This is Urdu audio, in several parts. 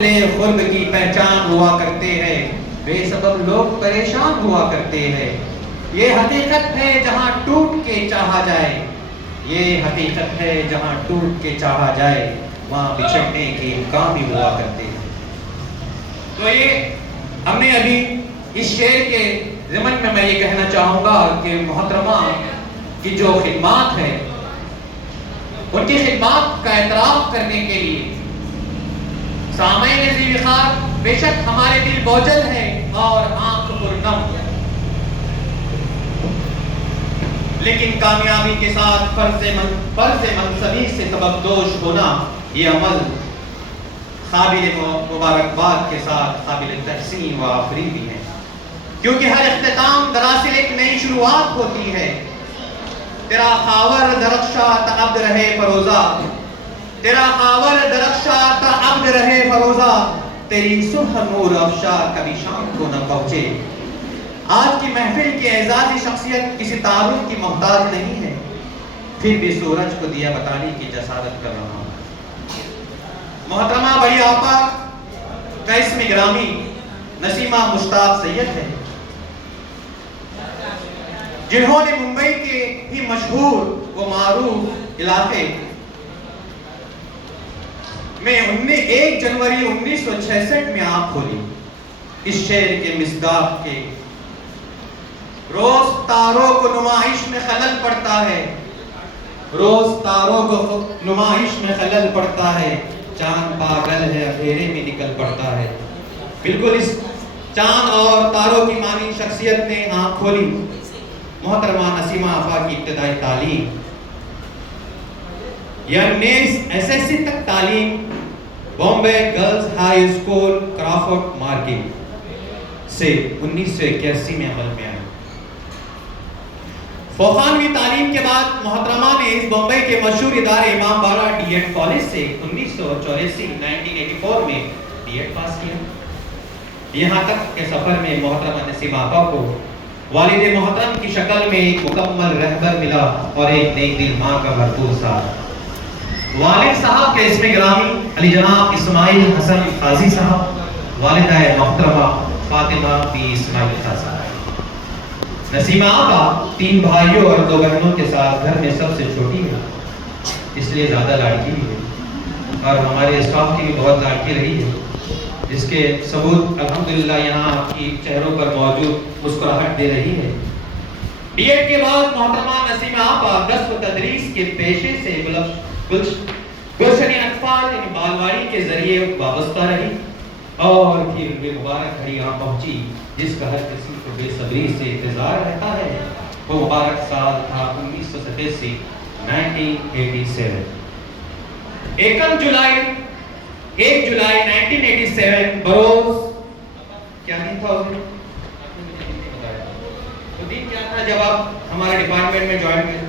خلق کی پہچان ہوا کرتے ہیں، بے سبب لوگ پریشان ہوا کرتے ہیں۔ یہ حقیقت ہے جہاں ٹوٹ کے چاہا جائے، یہ حقیقت ہے جہاں ٹوٹ کے چاہا جائے، وہاں بچھڑنے کے امکان بھی ہوا کرتے ہیں۔ تو یہ ہم نے ابھی اس شعر کے ضمن میں یہ کہنا چاہوں گا کہ محترمہ کی جو خدمات ہے، ان کی خدمات کا اعتراف کرنے کے لیے سامعین ذی وقار، بے شک ہمارے دل بوجھل ہے اور آنکھ پرنم، لیکن کامیابی کے ساتھ فرض منصبی سے تبدوش ہونا، یہ عمل قابل مبارکباد کے ساتھ قابل تحسین و آفریدی ہے، کیونکہ ہر اختتام دراصل ایک نئی شروعات ہوتی ہے۔ تیرا خاور درخشاں تا عبد رہے فروزہ، تیرا خاور درخشاں تا عبد رہے فروزہ، تیری صبح نور افشا کبھی شام کو نہ پہنچے۔ آج کی محفل کی اعزازی شخصیت کسی تعارف کی محتاج نہیں ہے، پھر بھی سورج کو دیا بتانے کی جسارت کر رہا ہوں۔ محترمہ بڑی آپا کا اسم گرامی نسیمہ مشتاق سید ہے، جنہوں نے ممبئی کے ہی مشہور و معروف علاقے میں 1 جنوری 1966 میں آنکھ کھولی۔ اس شعر کے مصداق کے روز تاروں کو نمائش میں خلل پڑتا ہے، روز تاروں کو نمائش میں خلل پڑتا ہے، چاند پاگل ہے اندھیرے میں نکل پڑتا ہے۔ بالکل اس چاند اور تاروں کی مانی شخصیت نے آنکھ کھولی۔ محترمہ نسیمہ آپا کی ابتدائی تعلیم یعنی ایس سی تک تعلیم Bombay girls high school Crawford market سے 1981 میں عمل میں آئی۔ فوقانوی تعلیم کے بعد محترمہ نے اس بمبئی کے مشہور ادارے امام باڑہ ڈی ایڈ کالج سے 1984 میں ڈی ایڈ پاس کیا۔ یہاں تک کہ سفر میں محترمہ نسیمہ آپا کو والد محترم کی شکل میں ایک مکمل رہبر ملا اور ایک نیک دل ماں کا بھرپور ساتھ۔ والد صاحب کے اسم گرامی علی جناب اسماعیل حسن قاضی صاحب، والدہ محترمہ Fatima be Ismail Qazi. Nasima آپا 3 بھائیوں اور 2 بہنوں کے ساتھ گھر میں سب سے چھوٹی ہے، اس لیے زیادہ لاڑکی بھی ہے اور ہمارے اسٹاف کی بھی بہت لاڑکی رہی ہے، جس کے ثبوت الحمدللہ یہاں آپ کی چہروں پر موجود مسکراہٹ دے رہی ہے۔ ڈی ایڈ کے بعد محترمہ نسیمہ آپا درس و تدریس کے پیشے سے گلشن اطفال یعنی بالواڑی کے ذریعے وابستہ رہی، اور پھر وہ مبارک گھڑی یہاں پہنچی جس کا ہر کسی کو بے صبری سے انتظار رہتا ہے۔ وہ مبارک سال تھا 1987 1987۔ 1 جولائی 1987 بروز کیا دن تھا اس دن؟ تو دن کیا تھا جب آپ ہمارے ڈپارٹمنٹ میں جوائن ہوئے؟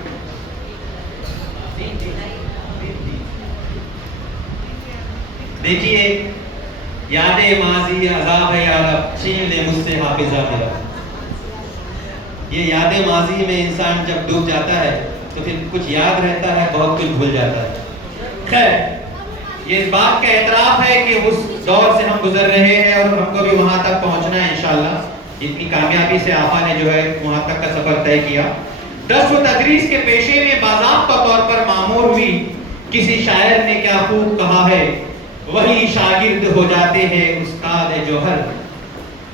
دیکھیے، یاد ماضی عذاب ہے یارب، چھین لے مجھ سے حافظہ میرا۔ یہ یاد ماضی میں انسان جب ڈوب جاتا ہے تو پھر کچھ یاد رہتا ہے، بہت کچھ بھول جاتا ہے۔ خیر، یہ اس بات کا اعتراف ہے کہ اس دور سے ہم گزر رہے ہیں اور ہم کو بھی وہاں تک پہنچنا ہے انشاءاللہ۔ اتنی کامیابی سے آپا نے جو ہے وہاں تک کا سفر طے کیا۔ درس و تدریس کے پیشے میں باضابطہ طور پر مامور ہوئی۔ کسی شاعر نے کیا خوب کہا ہے، وہی شاگرد ہو جاتے ہیں استاد جوہر،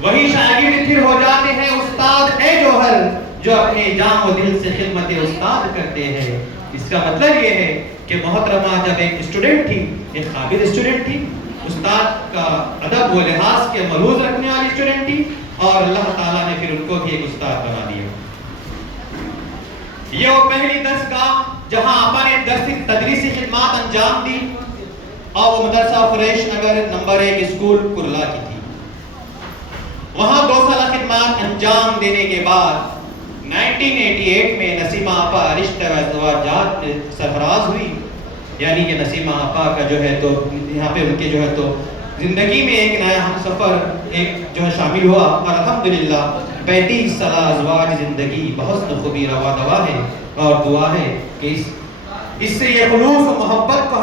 وہی شاگرد پھر ہو جاتے ہیں استاد جوہر، جو اپنے جان و دل سے خدمت استاد کرتے ہیں۔ اس کا مطلب یہ ہے کہ محترمہ جب ایک اسٹوڈنٹ تھی، ایک قابل اسٹوڈنٹ تھی، استاد کا ادب و لحاظ کے ملحوظ رکھنے والی اسٹوڈنٹ تھی، اور اللہ تعالیٰ نے پھر ان کو بھی ایک استاد بنا دیا۔ یہ وہ پہلی درسگاہ جہاں آپا نے درسی تدریسی خدمات انجام دی، اور وہ مدرسہ فریش نگر نمبر 1 اسکول کرلا کی تھی۔ وہاں 2 سالہ خدمات انجام دینے کے بعد 1988 میں نسیمہ آپا رشتہ و ازدواجات میں سرفراز ہوئی، یعنی کہ نسیمہ آپا کا جو ہے تو یہاں پہ ان کے جو ہے تو زندگی میں ایک نیا ہم سفر ایک جو ہے شامل ہوا، اور الحمدللہ 35 سالہ ازواج زندگی بحسن خوبی روا دوا ہے، اور دعا ہے کہ اس سے یہ خلوص و محبت کو